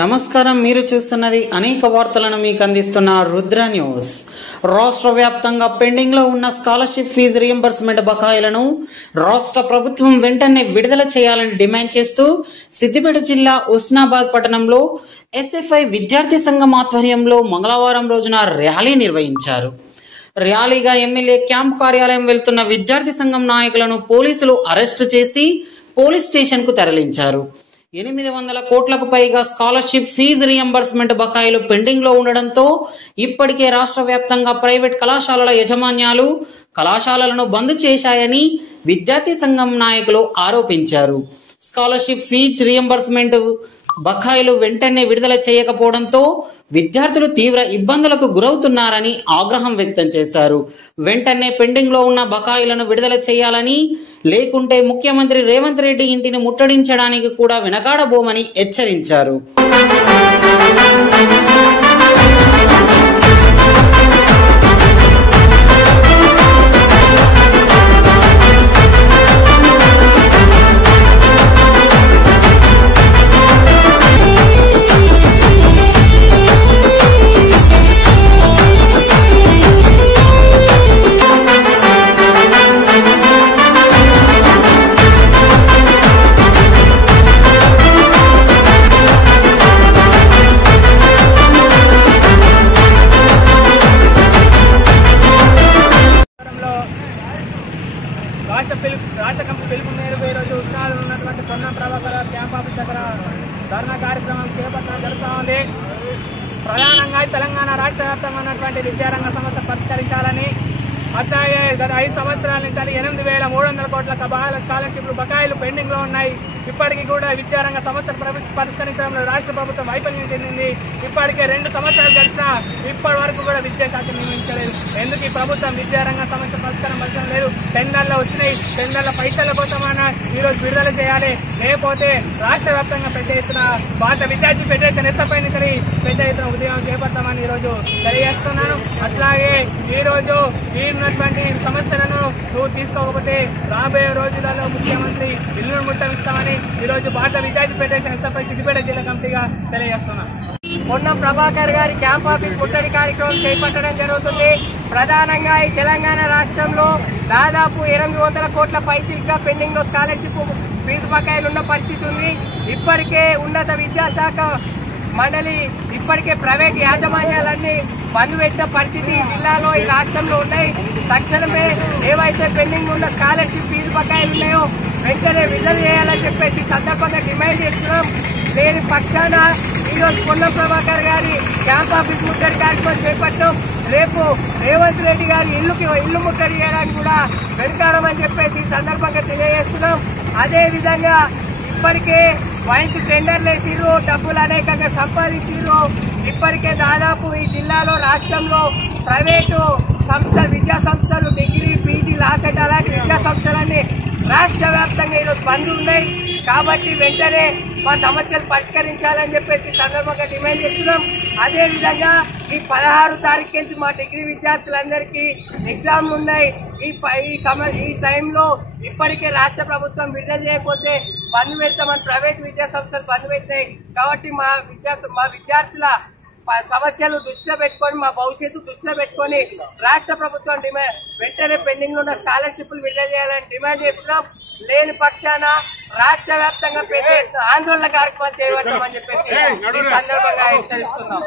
నమస్కారం, మీరు చూస్తున్నది అనేక వార్తలను మీకు అందిస్తున్న రుద్ర న్యూస్. రాష్ట్ర వ్యాప్తంగా పెండింగ్ లో ఉన్న స్కాలర్షిప్ ఫీజు రియంబర్స్మెంట్ బకాయిలను రాష్ట్ర ప్రభుత్వం వెంటనే విడుదల చేయాలని డిమాండ్ చేస్తూ సిద్దిపేట జిల్లా ఉస్నాబాద్ పట్టణంలో ఎస్ఎఫ్ఐ విద్యార్థి సంఘం ఆధ్వర్యంలో మంగళవారం రోజున ర్యాలీ నిర్వహించారు. ర్యాలీగా ఎమ్మెల్యే క్యాంప్ కార్యాలయం వెళ్తున్న విద్యార్థి సంఘం నాయకులను పోలీసులు అరెస్టు చేసి పోలీస్ స్టేషన్ కు తరలించారు. 800 కోట్లకు పైగా స్కాలర్షిప్ ఫీజు రియంబర్స్మెంట్ బకాయిలు పెండింగ్ లో ఉండడంతో ఇప్పటికే రాష్ట్ర వ్యాప్తంగా ప్రైవేట్ కళాశాలల యాజమాన్యాలు కళాశాలలను బంద్ చేశాయని విద్యార్థి సంఘం నాయకులు ఆరోపించారు. స్కాలర్షిప్ ఫీజు రియంబర్స్మెంట్ బకాయిలు వెంటనే విడుదల చేయకపోవడంతో విద్యార్థులు తీవ్ర ఇబ్బందులకు గురవుతున్నారని ఆగ్రహం వ్యక్తం చేశారు. వెంటనే పెండింగ్ లో ఉన్న బకాయిలను విడుదల చేయాలని, లేకుంటే ముఖ్యమంత్రి రేవంత్ రెడ్డి ఇంటిని ముట్టడించడానికి కూడా వెనకాడబోమని హెచ్చరించారు. రాష్ట్ర కమిటీ పిలుపు మేరకు ఈరోజు ఉస్నాబాద్లో ఉన్నటువంటి పొన్నం ప్రభాకర్ క్యాంప్ ఆఫీస్ దగ్గర ధర్నా కార్యక్రమం చేపట్టడం జరుగుతూ ఉంది. ప్రధానంగా తెలంగాణ రాష్ట్ర వ్యాప్తంగా ఉన్నటువంటి విద్యారంగ సమస్య పరిష్కరించాలని, అట్లాగే గత 5 సంవత్సరాల నుంచి 8,300 కోట్ల స్కాలర్షిప్లు బకాయిలు పెండింగ్ లో ఉన్నాయి. ఇప్పటికీ కూడా విద్యారంగ సమస్యలు పరిష్కరించడంలో రాష్ట్ర ప్రభుత్వం వైఫల్యం చెందింది. ఇప్పటికే 2 సంవత్సరాలు గడిచినా ఇప్పటి వరకు కూడా విద్యాశాఖ నిర్వహించలేదు. ఎందుకు ఈ ప్రభుత్వం విద్యారంగ సమస్య పరిష్కారం లేదు? టెండర్లు వచ్చినాయి, టెండర్ల పైసల కోసమైనా ఈరోజు విడుదల చేయాలి, లేకపోతే రాష్ట్ర వ్యాప్తంగా పెద్ద ఎత్తున భారత విద్యార్థి ఫెడరేషన్ ఎస్ఎఫ్ఐ నుంచి పెద్ద ఎత్తున ఉద్యమం చేపడతామని ఈరోజు తెలియజేస్తున్నాను. అట్లాగే ఈరోజు ఉన్నటువంటి సమస్యలను నువ్వు తీసుకోకపోతే రాబోయే రోజులలో ముఖ్యమంత్రి ఇల్లు ముట్టమిస్తామని ఈరోజు భారత విద్యార్థి ఫెడరేషన్ ఎస్ఎఫ్ఐ సిద్దిపేట జిల్లా కమిటీగా తెలియజేస్తున్నాం. పొన్నం ప్రభాకర్ గారి క్యాంప్ ఆఫీస్ ముట్టడి కార్యక్రమం చేపట్టడం జరుగుతుంది. ప్రధానంగా ఈ తెలంగాణ రాష్ట్రంలో దాదాపు 800 కోట్ల పైచిలుగా పెండింగ్ లో స్కాలర్షిప్ ఫీజు బకాయిలు ఉన్న పరిస్థితి ఉంది. ఇప్పటికే ఉన్నత విద్యాశాఖ మండలి ఇప్పటికే ప్రైవేట్ యాజమాన్యాలన్నీ బంద్ పెట్టిన పరిస్థితి జిల్లాలో ఈ రాష్ట్రంలో ఉన్నాయి. తక్షణమే ఏవైతే పెండింగ్ ఉన్న స్కాలర్షిప్ ఫీజు బకాయిలు ఉన్నాయో వెంటనే విడుదల చేయాలని చెప్పేసి సందర్భంగా డిమాండ్ చేస్తున్నాం. లేని పక్షాన ఈరోజు పొన్నం ప్రభాకర్ గారి క్యాంప్ ఆఫీస్ ముట్టడి కార్యక్రమం చేపట్టాం. రేపు రేవంత్ రెడ్డి గారి ఇల్లు ముట్టడి చేయడానికి కూడా వెనుకాడమని చెప్పేసి సందర్భంగా తెలియజేస్తున్నాం. అదేవిధంగా ఇప్పటికే వైన్స్ టెండర్లు వేసిర్రు, డబ్బులు అనేకంగా సంపాదించారు. ఇప్పటికే దాదాపు ఈ జిల్లాలో రాష్ట్రంలో ప్రైవేటు సంస్థలు, విద్యా సంస్థలు, డిగ్రీ, పీజీ, లాసెట్ అలాంటి విద్యా సంస్థలన్నీ రాష్ట్ర వ్యాప్తంగా ఈరోజు బంద్ ఉన్నాయి. కాబట్టి వెంటనే మా సమస్యలు పరిష్కరించాలని చెప్పేసి సందర్భంగా డిమాండ్ చేస్తున్నాం. అదేవిధంగా ఈ 16 తారీఖు నుంచి మా డిగ్రీ విద్యార్థులందరికీ ఎగ్జామ్లు ఉన్నాయి. ఈ టైంలో ఇప్పటికే రాష్ట్ర ప్రభుత్వం విడుదల చేయకపోతే బంద్ పెడతామని ప్రైవేట్ విద్యా సంస్థలు బంద్ పెట్టాయి. కాబట్టి మా విద్యార్థుల సమస్యలు దృష్టిలో పెట్టుకొని, మా భవిష్యత్తు దృష్టిలో పెట్టుకొని రాష్ట్ర ప్రభుత్వం వెంటనే పెండింగ్ లో ఉన్న స్కాలర్షిప్లు విడుదల చేయాలని డిమాండ్ చేస్తున్నాం. లేని పక్షాన రాష్ట్ర వ్యాప్తంగా పెద్ద ఆందోళన కార్యక్రమం చేయవచ్చామని చెప్పేసి ఈ సందర్భంగా హెచ్చరిస్తున్నాం.